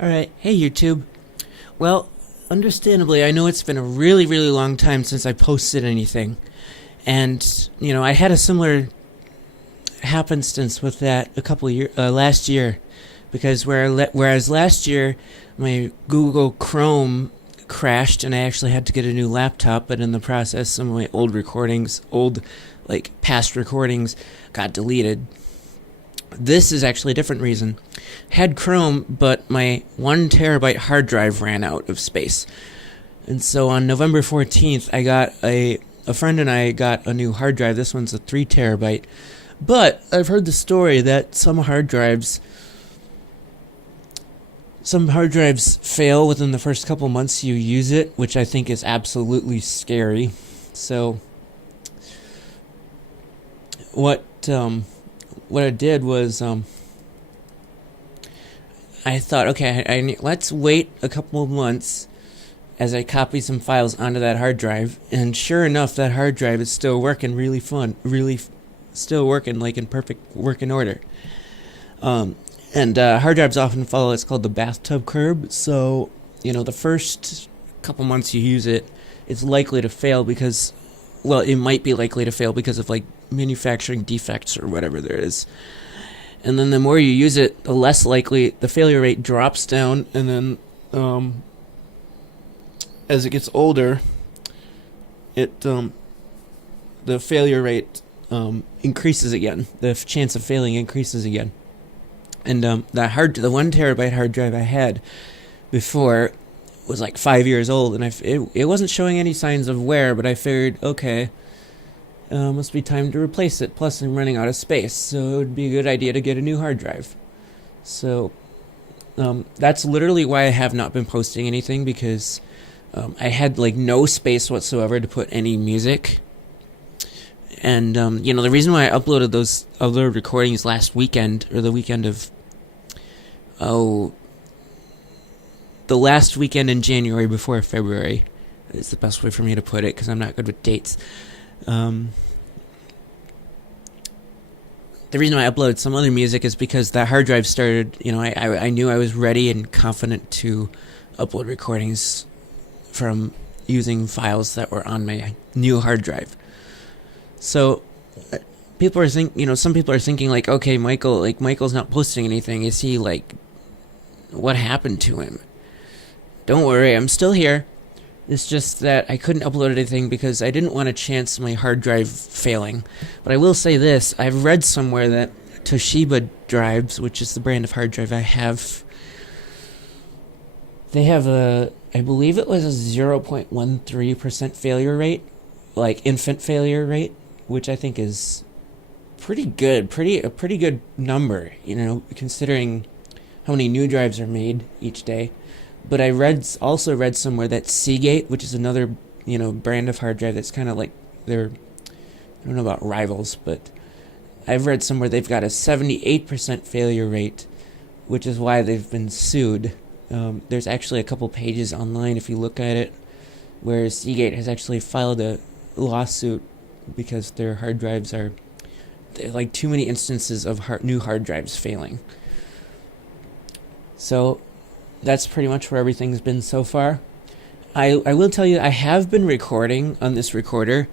Alright, hey YouTube. Well, understandably, I know it's been a really, really long time since I posted anything. And, I had a similar happenstance with that last year. Because whereas last year, my Google Chrome crashed and I actually had to get a new laptop, but in the process, some of my past recordings, got deleted. This is actually a different reason. Had Chrome, but my 1 terabyte hard drive ran out of space. And so on November 14th, a friend and I got a new hard drive. This one's a 3 terabyte. But I've heard the story that some hard drives fail within the first couple months you use it, which I think is absolutely scary. So what I did was I thought, okay, let's wait a couple of months as I copy some files onto that hard drive, and sure enough, that hard drive is still working still working like in perfect working order. And hard drives often follow what's called the bathtub curve, so, the first couple months you use it, it's likely to fail because, well, it might be likely to fail because of, manufacturing defects or whatever there is. And then the more you use it, the less likely the failure rate drops down, and then as it gets older, the failure rate increases again. The chance of failing increases again. And the 1 terabyte hard drive I had before was 5 years old, and it wasn't showing any signs of wear, but I figured, okay, must be time to replace it. Plus, I'm running out of space, so it would be a good idea to get a new hard drive. So that's literally why I have not been posting anything, because I had no space whatsoever to put any music. And the reason why I uploaded those other recordings last weekend, or the weekend of the last weekend in January before February, is the best way for me to put it, because I'm not good with dates. The reason why I uploaded some other music is because that hard drive started, I knew I was ready and confident to upload recordings from using files that were on my new hard drive. So some people are thinking okay, Michael's not posting anything. Is he what happened to him? Don't worry, I'm still here. It's just that I couldn't upload anything because I didn't want to chance my hard drive failing. But I will say this, I've read somewhere that Toshiba drives, which is the brand of hard drive I have, they have I believe it was a 0.13% failure rate, infant failure rate, which I think is pretty good, a pretty good number, considering how many new drives are made each day. But I also read somewhere that Seagate, which is another, brand of hard drive that's kind of they're, I don't know about rivals, but I've read somewhere they've got a 78% failure rate, which is why they've been sued. There's actually a couple pages online, if you look at it, where Seagate has actually filed a lawsuit because their hard drives are too many instances of new hard drives failing. So that's pretty much where everything's been so far. I will tell you, I have been recording on this recorder,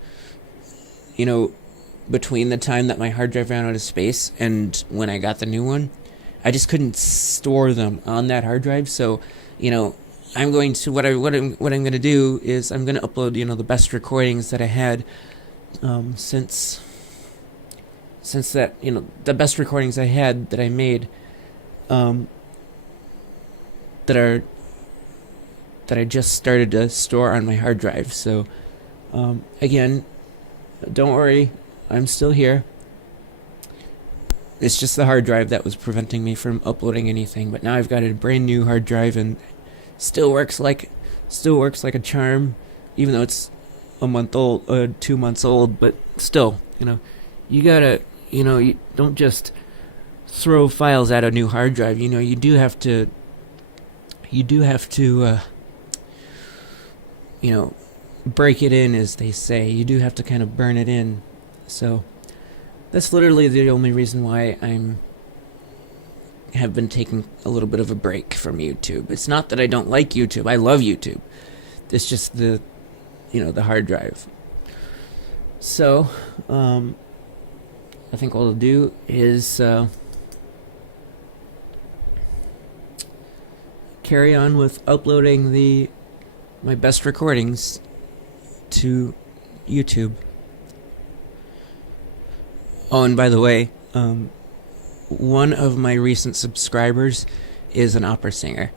between the time that my hard drive ran out of space and when I got the new one. I just couldn't store them on that hard drive, so, I'm going to, what I'm going to do is I'm going to upload, the best recordings that I had, since that, the best recordings I had that I made, that I just started to store on my hard drive. So, again, don't worry, I'm still here. It's just the hard drive that was preventing me from uploading anything, but now I've got a brand new hard drive and still works like a charm, even though it's a month old, 2 months old, but still, you gotta, you don't just throw files at a new hard drive, you do have to, break it in, as they say. You do have to kind of burn it in. So that's literally the only reason why I'm have been taking a little bit of a break from YouTube. It's not that I don't like YouTube. I love YouTube. It's just the hard drive. So, I think what I'll do is carry on with uploading my best recordings to YouTube. Oh, and by the way, one of my recent subscribers is an opera singer,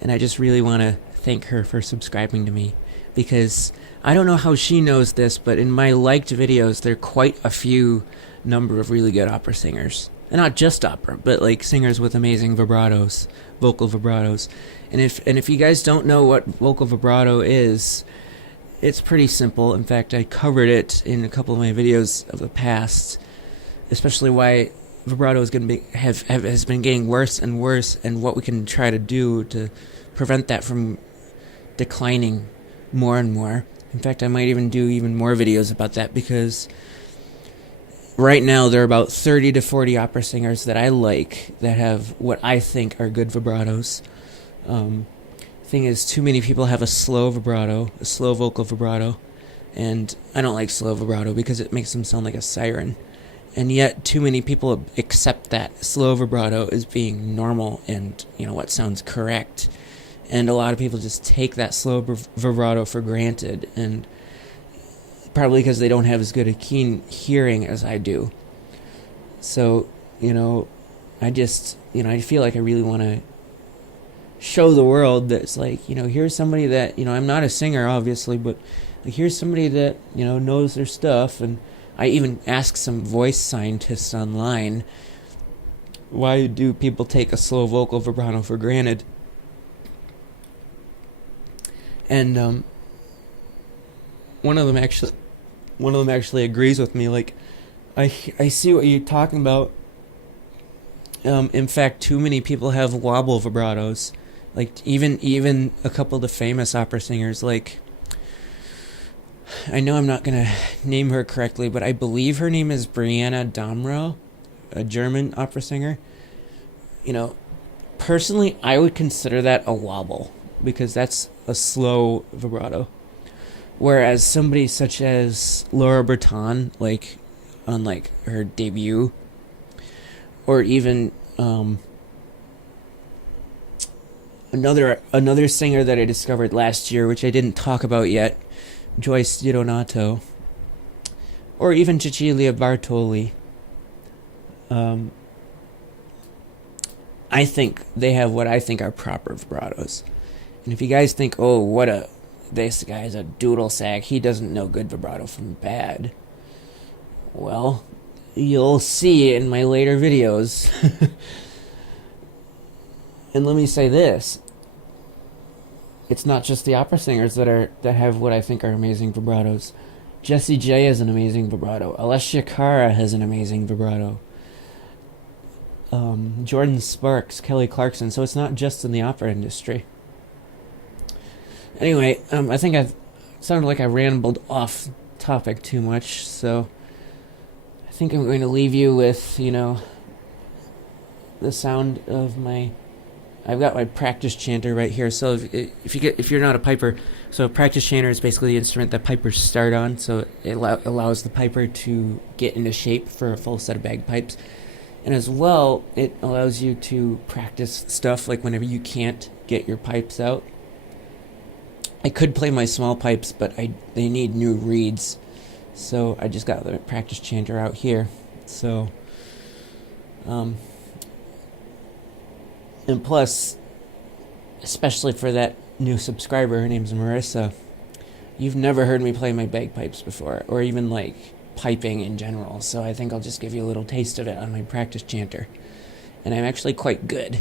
and I just really want to thank her for subscribing to me, because I don't know how she knows this, but in my liked videos there are quite a few number of really good opera singers. And not just opera, but like singers with amazing vibratos, vocal vibratos. And if you guys don't know what vocal vibrato is, it's pretty simple. In fact, I covered it in a couple of my videos of the past, especially why vibrato is going to has been getting worse and worse, and what we can try to do to prevent that from declining more and more. In fact, I might even do even more videos about that, because right now there are about 30 to 40 opera singers that I like that have what I think are good vibratos. Thing is, too many people have a slow vibrato, a slow vocal vibrato, and I don't like slow vibrato because it makes them sound like a siren. And yet, too many people accept that slow vibrato as being normal and, what sounds correct. And a lot of people just take that slow vibrato for granted, and probably because they don't have as good a keen hearing as I do. So, I just, I feel like I really want to show the world that it's like, here's somebody that, I'm not a singer, obviously, but like, here's somebody that, knows their stuff. And I even asked some voice scientists online, why do people take a slow vocal vibrato for granted? And one of them actually agrees with me. Like, I see what you're talking about. In fact, too many people have wobble vibratos. Like, even a couple of the famous opera singers, like, I know I'm not going to name her correctly, but I believe her name is Brianna Domro, a German opera singer. Personally, I would consider that a wobble, because that's a slow vibrato. Whereas somebody such as Laura Breton, like, on, like, her debut, or even, another singer that I discovered last year, which I didn't talk about yet, Joyce DiDonato, or even Cecilia Bartoli. I think they have what I think are proper vibratos. And if you guys think, this guy's a doodle sack, he doesn't know good vibrato from bad, well, you'll see in my later videos. And let me say this. It's not just the opera singers that have what I think are amazing vibratos. Jessie J has an amazing vibrato. Alessia Cara has an amazing vibrato. Jordan Sparks, Kelly Clarkson. So it's not just in the opera industry. Anyway, I think I've sounded like I rambled off topic too much, so I think I'm going to leave you with, the sound of I've got my practice chanter right here. So if you're not a piper, so a practice chanter is basically the instrument that pipers start on. So it allows the piper to get into shape for a full set of bagpipes, and as well, it allows you to practice stuff like whenever you can't get your pipes out. I could play my small pipes, but they need new reeds, so I just got the practice chanter out here. So, and plus, especially for that new subscriber, her name's Marissa, you've never heard me play my bagpipes before, or even like piping in general, so I think I'll just give you a little taste of it on my practice chanter. And I'm actually quite good.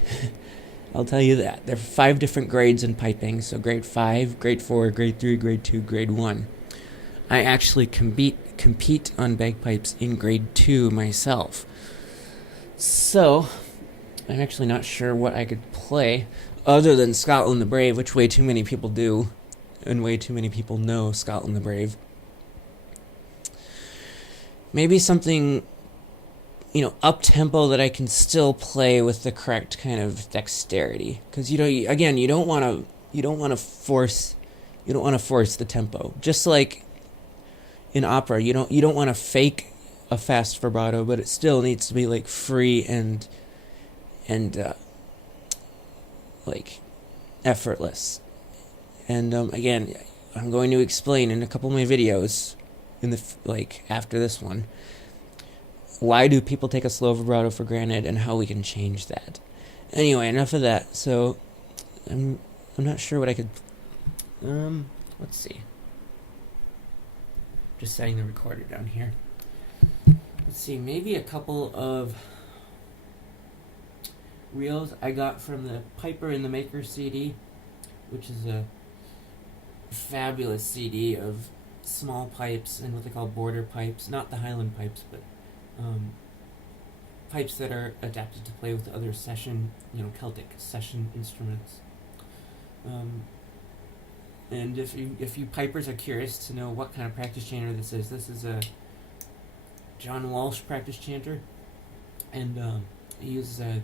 I'll tell you that. There are 5 different grades in piping, so grade 5, grade 4, grade 3, grade 2, grade 1. I actually compete on bagpipes in grade 2 myself. So, I'm actually not sure what I could play other than Scotland the Brave, which way too many people do, and way too many people know Scotland the Brave. Maybe something up tempo that I can still play with the correct kind of dexterity. Because again, you don't want to force the tempo. Just like in opera, you don't want to fake a fast vibrato, but it still needs to be like free and like effortless. And again, I'm going to explain in a couple of my videos in the after this one, why do people take a slow vibrato for granted and how we can change that. Anyway, enough of that. So I'm not sure what I could let's see. Just setting the recorder down here. Let's see, maybe a couple of reels I got from the Piper in the Maker CD, which is a fabulous CD of small pipes and what they call border pipes, not the Highland pipes, but pipes that are adapted to play with other session, Celtic session instruments. And if you pipers are curious to know what kind of practice chanter this is a John Walsh practice chanter, and he uses a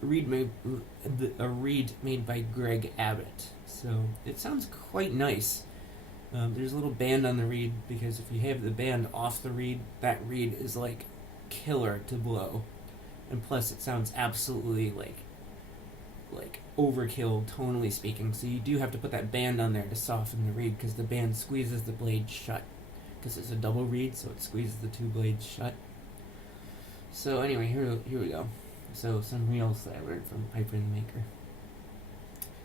reed made by Greg Abbott. So it sounds quite nice. There's a little band on the reed, because if you have the band off the reed, that reed is like killer to blow, and plus it sounds absolutely like overkill tonally speaking. So you do have to put that band on there to soften the reed, because the band squeezes the blade shut, because it's a double reed, so it squeezes the two blades shut. So anyway, here we go. So some reels that I learned from Piper in the Maker,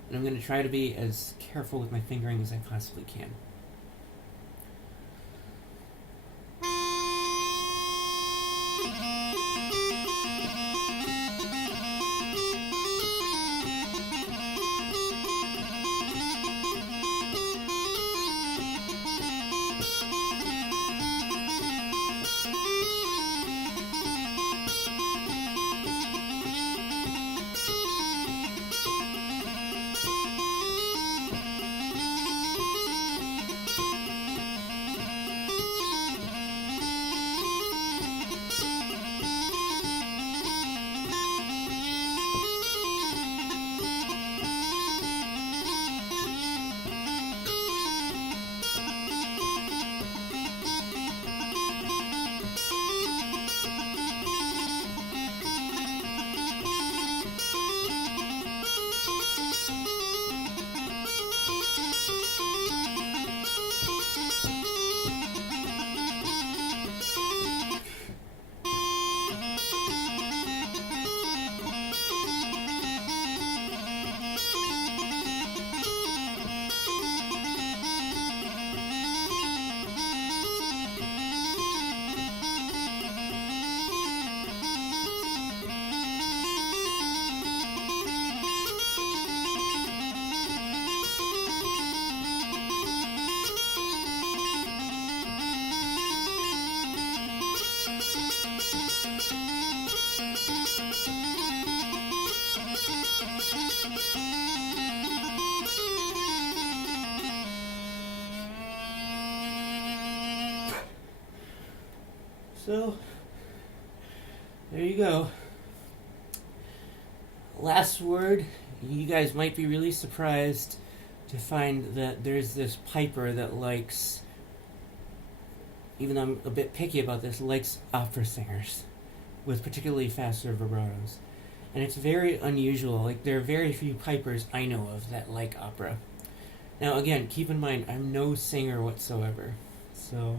and I'm going to try to be as careful with my fingering as I possibly can. So, there you go. Last word, you guys might be really surprised to find that there's this piper that likes, even though I'm a bit picky about this, likes opera singers with particularly faster vibratos. And it's very unusual. Like, there are very few pipers I know of that like opera. Now, again, keep in mind, I'm no singer whatsoever. So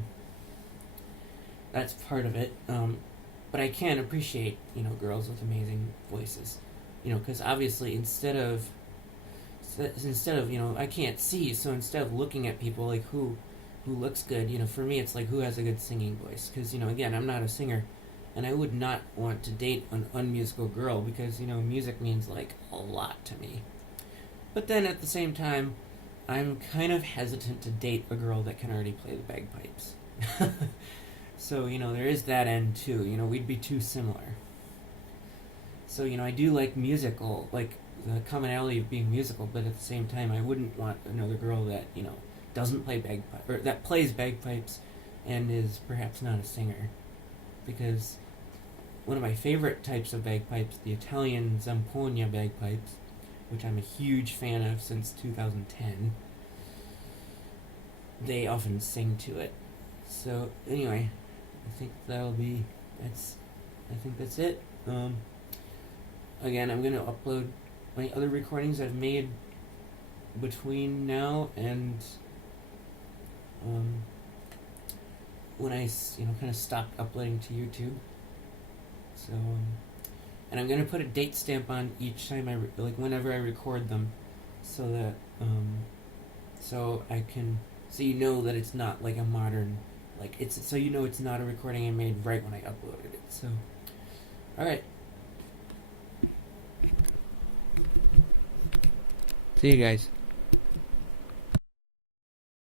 that's part of it. But I can appreciate, girls with amazing voices. Because obviously instead of, I can't see, so instead of looking at people like who looks good, for me it's like who has a good singing voice. Because, again, I'm not a singer, and I would not want to date an unmusical girl because, music means like a lot to me. But then at the same time, I'm kind of hesitant to date a girl that can already play the bagpipes. So, there is that end too. We'd be too similar. So, I do like musical, like the commonality of being musical, but at the same time, I wouldn't want another girl that, doesn't play bagpipes, or that plays bagpipes and is perhaps not a singer. Because one of my favorite types of bagpipes, the Italian Zampogna bagpipes, which I'm a huge fan of since 2010. They often sing to it. So anyway, I think that's it. Again, I'm gonna upload my other recordings I've made between now and when I kind of stopped uploading to YouTube. So and I'm gonna put a date stamp on each time whenever I record them, so that so I can you know that it's not like a modern it's not a recording I made right when I uploaded it. So all right. See you guys.